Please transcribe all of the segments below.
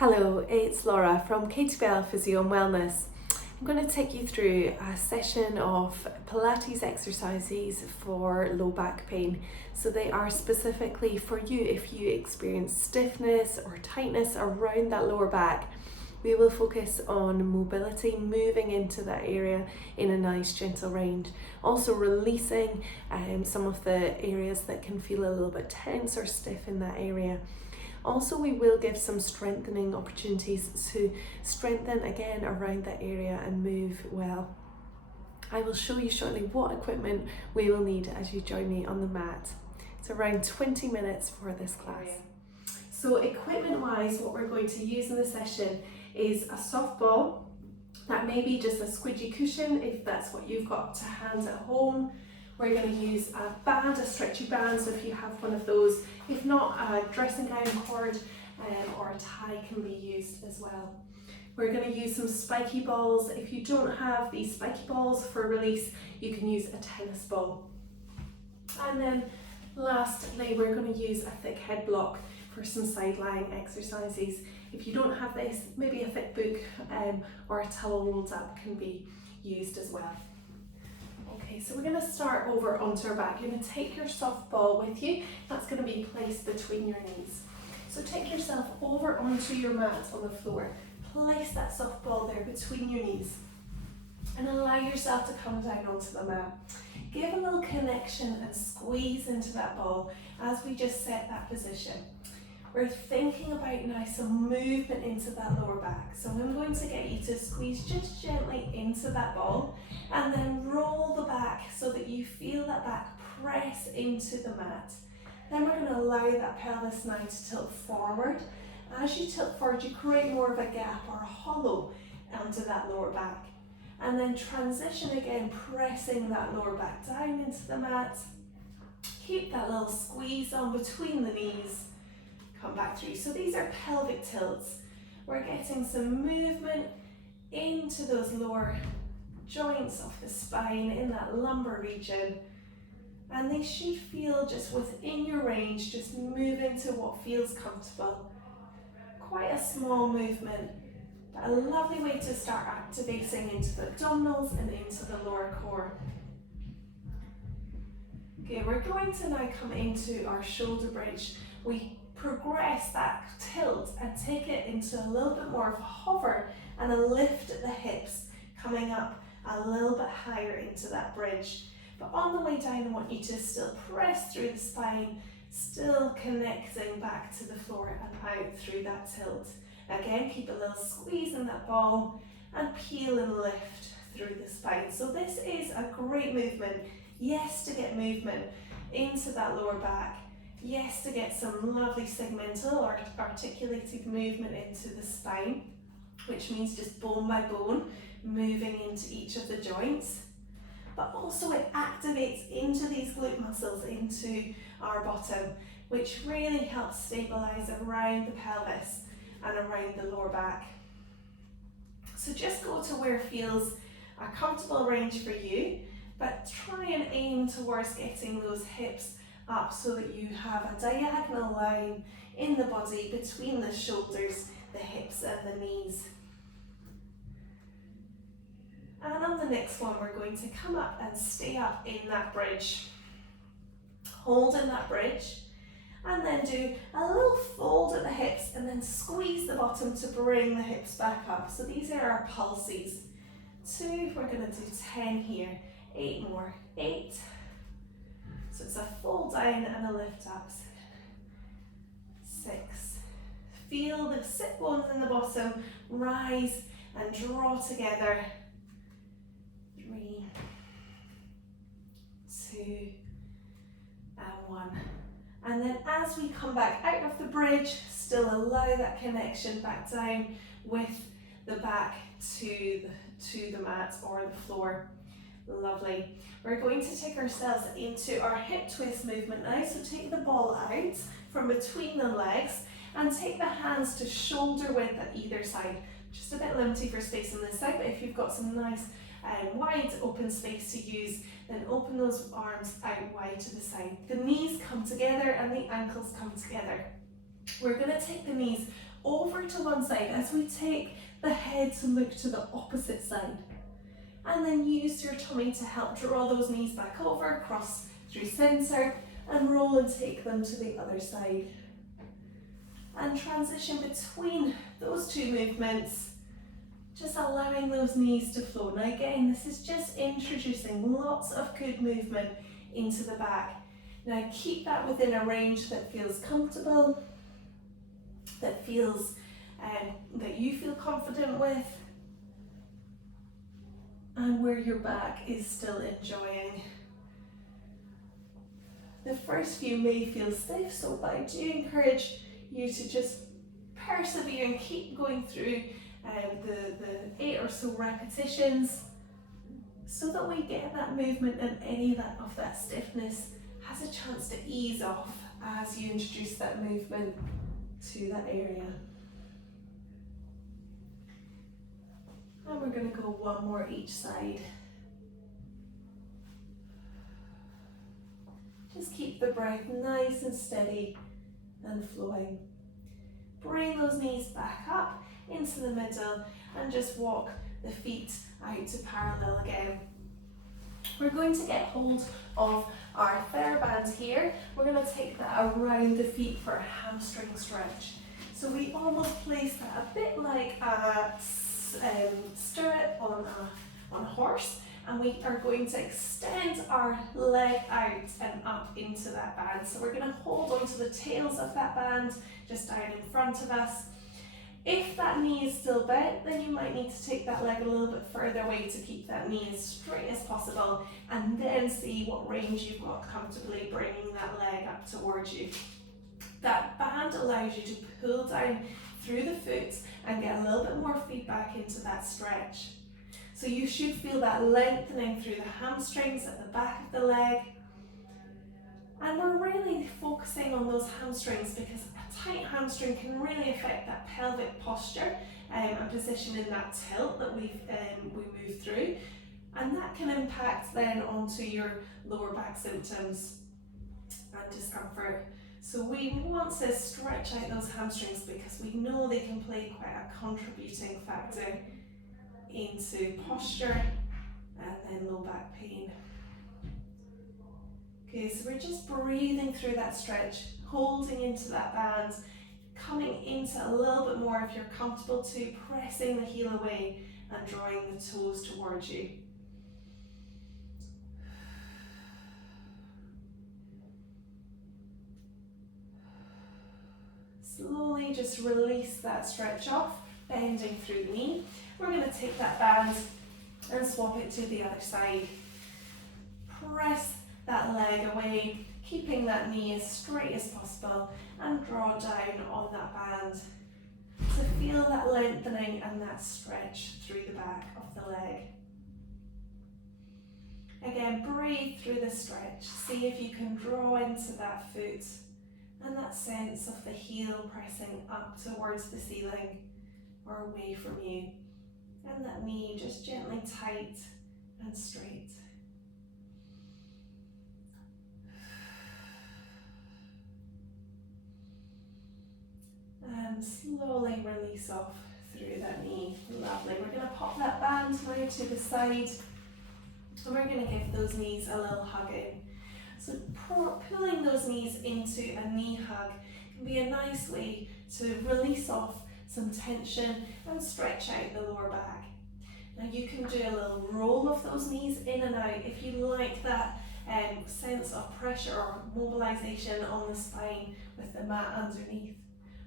Hello, it's Laura from KTBL Physio and Wellness. I'm going to take you through a session of pilates exercises for low back pain. So they are specifically for you if you experience stiffness or tightness around that lower back. We will focus on mobility, moving into that area in a nice gentle range. Also releasing some of the areas that can feel a little bit tense or stiff in that area. Also, we will give some strengthening opportunities to strengthen again around that area and move well. I will show you shortly what equipment we will need as you join me on the mat. It's around 20 minutes for this class. So equipment wise, what we're going to use in the session is a soft ball. That may be just a squidgy cushion if that's what you've got to hand at home. We're going to use a band, a stretchy band, so if you have one of those. If not, a dressing gown cord or a tie can be used as well. We're going to use some spiky balls. If you don't have these spiky balls for release, you can use a tennis ball. And then lastly, we're going to use a thick head block for some side lying exercises. If you don't have this, maybe a thick book or a towel rolled up can be used as well. Okay, so we're going to start over onto our back. You're going to take your soft ball with you. That's going to be placed between your knees. So take yourself over onto your mat on the floor. Place that soft ball there between your knees and allow yourself to come down onto the mat. Give a little connection and squeeze into that ball as we just set that position. We're thinking about now some movement into that lower back. So I'm going to get you to squeeze just gently into that ball and then roll the back so that you feel that back press into the mat. Then we're going to allow that pelvis now to tilt forward. As you tilt forward, you create more of a gap or a hollow onto that lower back. And then transition again, pressing that lower back down into the mat. Keep that little squeeze on between the knees. Come back through. So these are pelvic tilts. We're getting some movement into those lower joints of the spine in that lumbar region. And they should feel just within your range, just move into what feels comfortable. Quite a small movement, but a lovely way to start activating into the abdominals and into the lower core. Okay, we're going to now come into our shoulder bridge. We progress that tilt and take it into a little bit more of a hover and a lift at the hips, coming up a little bit higher into that bridge. But on the way down, I want you to still press through the spine, still connecting back to the floor and out through that tilt. Again, keep a little squeeze in that ball and peel and lift through the spine. So this is a great movement. Yes, to get movement into that lower back. Yes, to get some lovely segmental or articulated movement into the spine, which means just bone by bone, moving into each of the joints. But also it activates into these glute muscles, into our bottom, which really helps stabilize around the pelvis and around the lower back. So just go to where feels a comfortable range for you, but try and aim towards getting those hips up so that you have a diagonal line in the body between the shoulders, the hips and the knees. And on the next one, we're going to come up and stay up in that bridge. Hold in that bridge and then do a little fold at the hips and then squeeze the bottom to bring the hips back up. So these are our pulses. 2, we're going to do 10 here, 8 more, 8. So it's a fold down and a lift up. 6. Feel the sit bones in the bottom rise and draw together. 3, 2, and 1. And then as we come back out of the bridge, still allow that connection back down with the back to the mat or the floor. Lovely. We're going to take ourselves into our hip twist movement now. So take the ball out from between the legs and take the hands to shoulder width at either side. Just a bit limited for space on this side, but if you've got some nice wide open space to use, then open those arms out wide to the side. The knees come together and the ankles come together. We're going to take the knees over to one side as we take the head to look to the opposite side. And then use your tummy to help draw those knees back over, cross through center, and roll and take them to the other side. And transition between those two movements, just allowing those knees to flow. Now again, this is just introducing lots of good movement into the back. Now keep that within a range that feels comfortable, that feels that you feel confident with, and where your back is still enjoying. The first few may feel stiff, so I do encourage you to just persevere and keep going through the 8 or so repetitions, so that we get that movement and any of that stiffness has a chance to ease off as you introduce that movement to that area. And we're going to go one more each side. Just keep the breath nice and steady and flowing. Bring those knees back up into the middle and just walk the feet out to parallel again. We're going to get hold of our TheraBand here. We're going to take that around the feet for a hamstring stretch. So we almost place that a bit like a stirrup on a horse, and we are going to extend our leg out and up into that band. So we're going to hold onto the tails of that band just down in front of us. If that knee is still bent, then you might need to take that leg a little bit further away to keep that knee as straight as possible, and then see what range you've got comfortably bringing that leg up towards you. That band allows you to pull down through the foot and get a little bit more feedback into that stretch. So you should feel that lengthening through the hamstrings at the back of the leg. And we're really focusing on those hamstrings because a tight hamstring can really affect that pelvic posture and position in that tilt that we move through. And that can impact then onto your lower back symptoms and discomfort. So we want to stretch out those hamstrings because we know they can play quite a contributing factor into posture and then low back pain. Okay, so we're just breathing through that stretch, holding into that band, coming into a little bit more if you're comfortable to, pressing the heel away and drawing the toes towards you. Slowly just release that stretch off, bending through the knee. We're going to take that band and swap it to the other side. Press that leg away, keeping that knee as straight as possible, and draw down on that band to feel that lengthening and that stretch through the back of the leg. Again, breathe through the stretch. See if you can draw into that foot and that sense of the heel pressing up towards the ceiling or away from you, and that knee just gently tight and straight. And slowly release off through that knee. Lovely. We're going to pop that band now to the side, and we're going to give those knees a little hug in. So pulling those knees into a knee hug can be a nice way to release off some tension and stretch out the lower back. Now you can do a little roll of those knees in and out if you like that sense of pressure or mobilization on the spine with the mat underneath.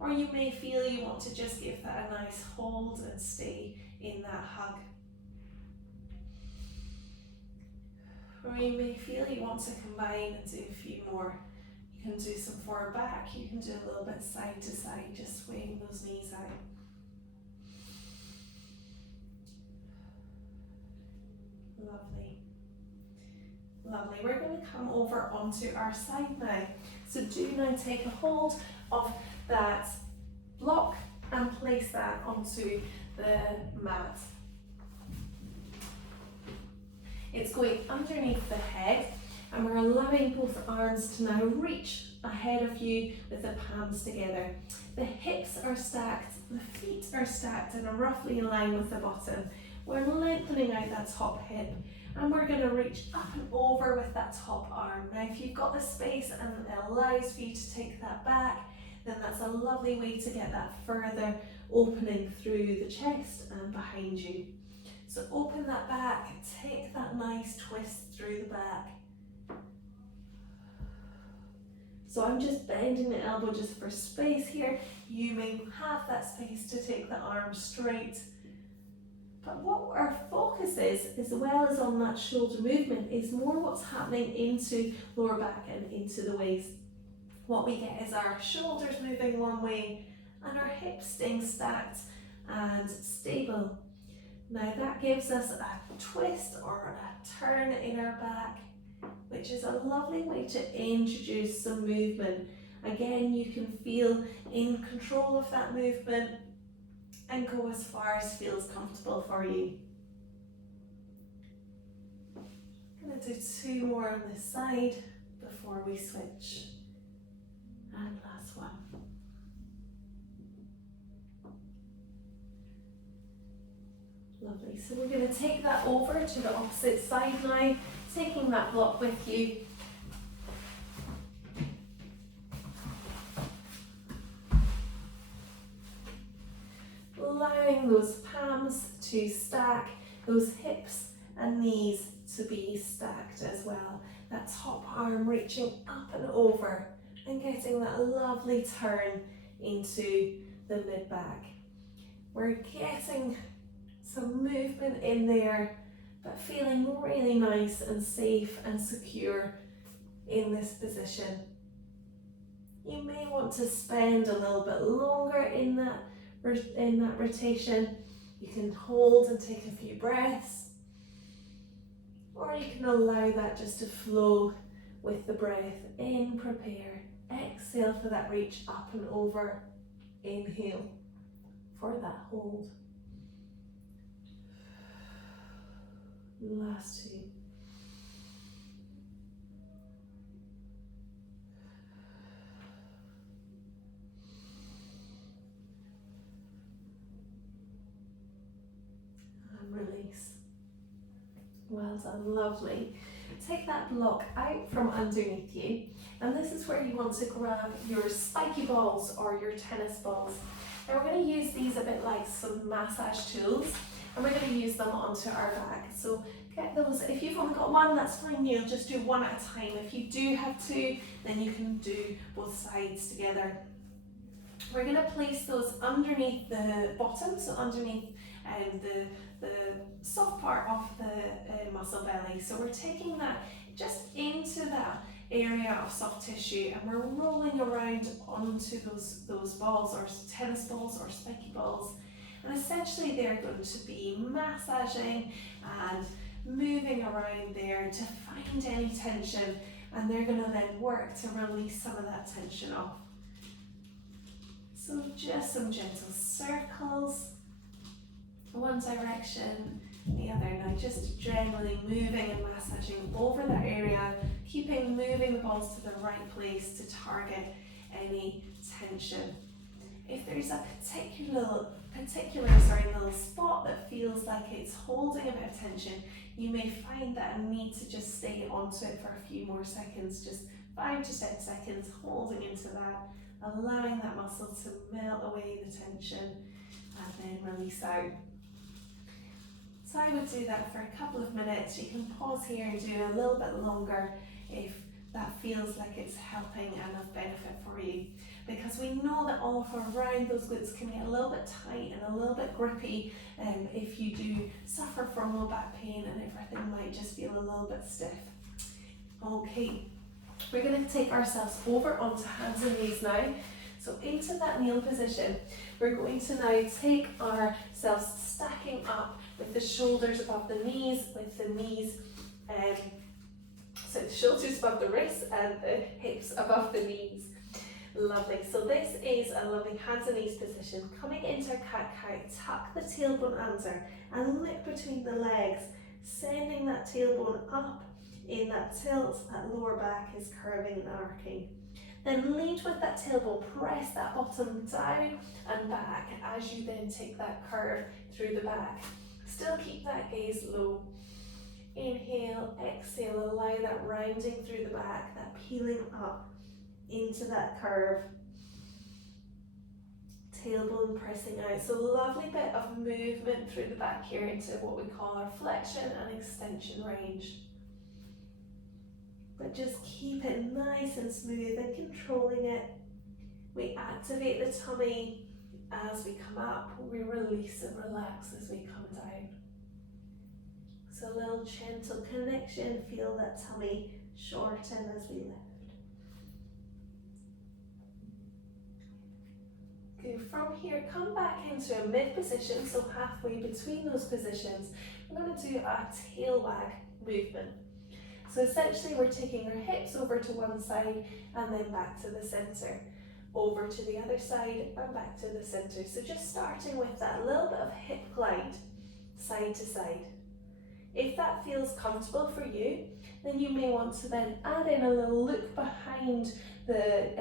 Or you may feel you want to just give that a nice hold and stay in that hug. Or you may feel you want to combine and do a few more. You can do some forward back, you can do a little bit side to side, just swaying those knees out. Lovely. Lovely. We're going to come over onto our side now. So do now take a hold of that block and place that onto the mat. It's going underneath the head, And we're allowing both arms to now reach ahead of you with the palms together. The hips are stacked, the feet are stacked and are roughly in line with the bottom. We're lengthening out that top hip and we're going to reach up and over with that top arm. Now if you've got the space and it allows for you to take that back, then that's a lovely way to get that further opening through the chest and behind you. So open that back, take that nice twist through the back. So I'm just bending the elbow just for space here. You may have that space to take the arm straight. But what our focus is, as well as on that shoulder movement, is more what's happening into lower back and into the waist. What we get is our shoulders moving one way and our hips staying stacked and stable. Now that gives us a twist or a turn in our back, which is a lovely way to introduce some movement. Again, you can feel in control of that movement and go as far as feels comfortable for you. I'm going to do 2 more on this side before we switch. And last one. Lovely, so we're going to take that over to the opposite side now, taking that block with you. Allowing those palms to stack, those hips and knees to be stacked as well. That top arm reaching up and over and getting that lovely turn into the mid-back. We're getting some movement in there, but feeling really nice and safe and secure in this position. You may want to spend a little bit longer in that rotation. You can hold and take a few breaths, or you can allow that just to flow with the breath. In, prepare, exhale for that reach up and over, inhale for that hold. Last 2. And release. Well done, lovely. Take that block out from underneath you, and this is where you want to grab your spiky balls or your tennis balls. Now we're going to use these a bit like some massage tools, and we're going to use them onto our back. So get those, if you've only got one, that's fine, you'll just do one at a time. If you do have 2, then you can do both sides together. We're going to place those underneath the bottom, so underneath the soft part of the muscle belly. So we're taking that just into that area of soft tissue and we're rolling around onto those balls, or tennis balls or spiky balls. And essentially they're going to be massaging and moving around there to find any tension, and they're going to then work to release some of that tension off. So just some gentle circles, one direction, the other. Now just generally moving and massaging over that area, moving the balls to the right place to target any tension. If there's a particular little spot that feels like it's holding a bit of tension, you may find that a need to just stay onto it for a few more seconds, just 5 to 10 seconds, holding into that, allowing that muscle to melt away the tension and then release out. So I would do that for a couple of minutes. You can pause here and do a little bit longer if that feels like it's helping and of benefit for you. Because we know that all around those glutes can get a little bit tight and a little bit grippy if you do suffer from low back pain, and everything might just feel a little bit stiff. Okay, we're going to take ourselves over onto hands and knees now. So into that kneel position, we're going to now take ourselves stacking up with the shoulders above the knees, so the shoulders above the wrists and the hips above the knees. Lovely. So this is a lovely hands and knees position. Coming into our cat-cow, tuck the tailbone under and look between the legs, sending that tailbone up in that tilt, that lower back is curving and arcing. Then lead with that tailbone, press that bottom down and back as you then take that curve through the back. Still keep that gaze low. Inhale, exhale, allow that rounding through the back, that peeling up into that curve. Tailbone pressing out. So lovely bit of movement through the back here into what we call our flexion and extension range. But just keep it nice and smooth and controlling it. We activate the tummy as we come up. We release and relax as we come down. So a little gentle connection. Feel that tummy shorten as we lift. Good. From here, come back into a mid position, so halfway between those positions. We're going to do a tail wag movement. So essentially we're taking our hips over to one side and then back to the center, over to the other side and back to the center. So just starting with that little bit of hip glide, side to side. If that feels comfortable for you, then you may want to then add in a little look behind the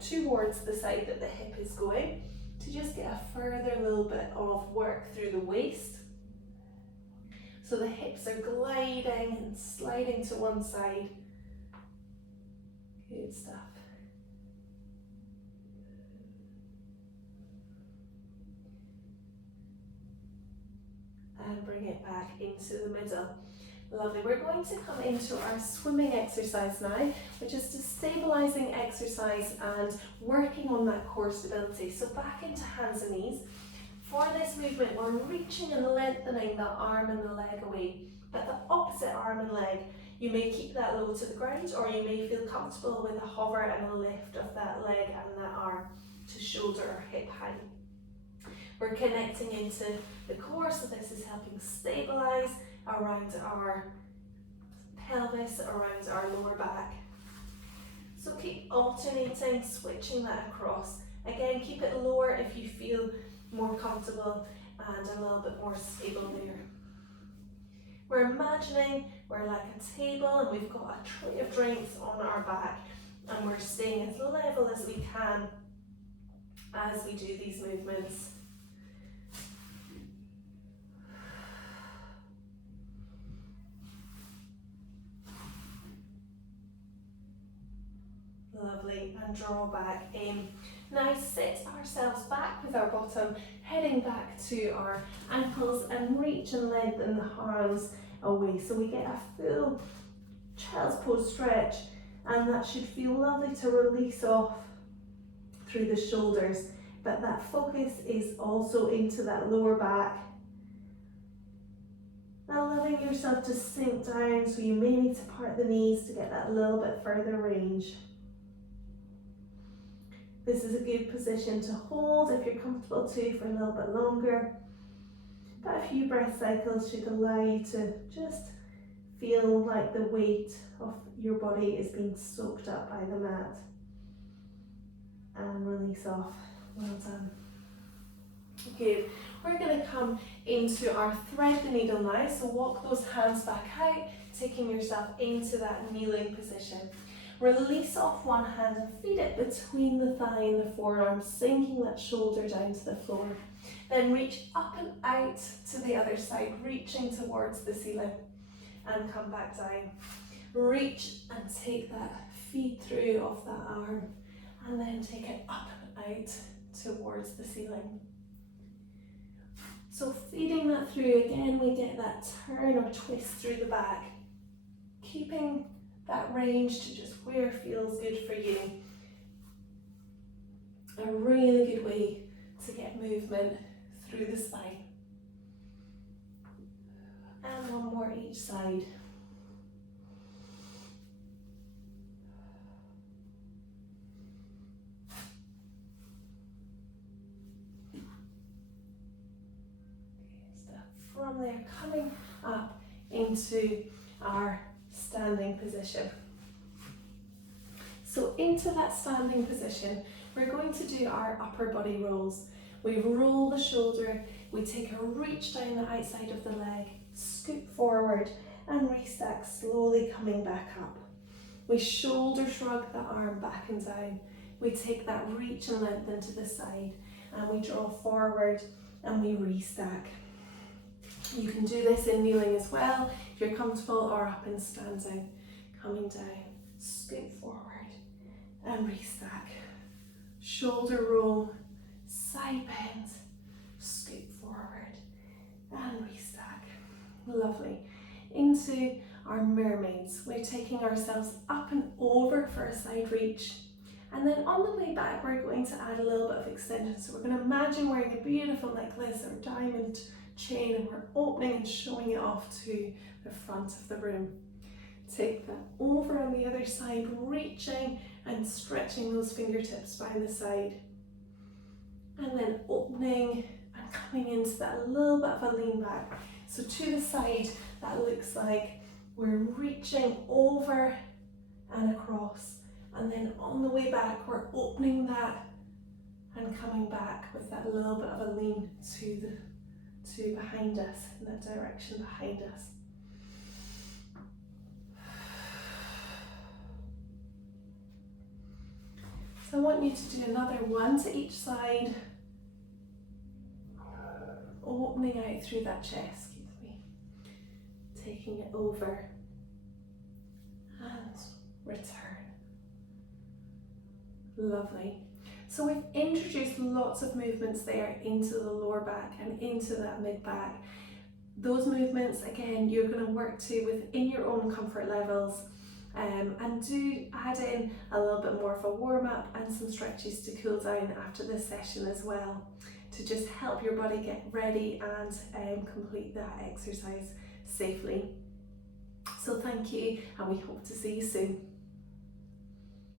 towards the side that the hip is going, to just get a further little bit of work through the waist. So the hips are gliding and sliding to one side. Good stuff. And bring it back into the middle. Lovely. We're going to come into our swimming exercise now, which is a stabilising exercise and working on that core stability. So back into hands and knees. For this movement, we're reaching and lengthening the arm and the leg away. But the opposite arm and leg, you may keep that low to the ground, or you may feel comfortable with a hover and a lift of that leg and that arm to shoulder or hip height. We're connecting into the core, so this is helping stabilise around our pelvis, around our lower back. So keep alternating, switching that across. Again, keep it lower if you feel more comfortable and a little bit more stable there. We're imagining we're like a table and we've got a tray of drinks on our back, and we're staying as level as we can as we do these movements. Lovely, and draw back in. Now sit ourselves back with our bottom heading back to our ankles and reach and lengthen the arms away. So we get a full child's pose stretch, and that should feel lovely to release off through the shoulders. But that focus is also into that lower back. Allowing yourself to sink down, so you may need to part the knees to get that little bit further range. This is a good position to hold if you're comfortable to for a little bit longer. But a few breath cycles should allow you to just feel like the weight of your body is being soaked up by the mat. And release off. Well done. Good. We're going to come into our thread the needle now. So walk those hands back out, taking yourself into that kneeling position. Release off one hand and feed it between the thigh and the forearm, sinking that shoulder down to the floor. Then reach up and out to the other side, reaching towards the ceiling, and come back down. Reach and take that feed through of that arm, and then take it up and out towards the ceiling. So feeding that through, again we get that turn or twist through the back, keeping that range to just where feels good for you. A really good way to get movement through the spine. And one more each side. From there, coming up into our standing position. So into that standing position, we're going to do our upper body rolls. We roll the shoulder, we take a reach down the outside of the leg, scoop forward, and restack, slowly coming back up. We shoulder shrug the arm back and down. We take that reach and length into the side, and we draw forward and we restack. You can do this in kneeling as well if you're comfortable, or up in standing. Coming down, scoot forward and restack. Shoulder roll, side bend, scoot forward and restack. Lovely. Into our mermaids. We're taking ourselves up and over for a side reach. And then on the way back, we're going to add a little bit of extension. So we're going to imagine wearing a beautiful necklace or diamond chain, and we're opening and showing it off to the front of the room. Take that over on the other side, reaching and stretching those fingertips by the side. And then opening and coming into that little bit of a lean back. So to the side, that looks like we're reaching over and across. And then on the way back, we're opening that and coming back with that little bit of a lean to behind us, in that direction behind us. So I want you to do another one to each side, opening out through that chest, taking it over and return. Lovely. So we've introduced lots of movements there into the lower back and into that mid back. Those movements, again, you're going to work to within your own comfort levels, and do add in a little bit more of a warm up and some stretches to cool down after this session as well, to just help your body get ready and complete that exercise safely. So thank you, and we hope to see you soon.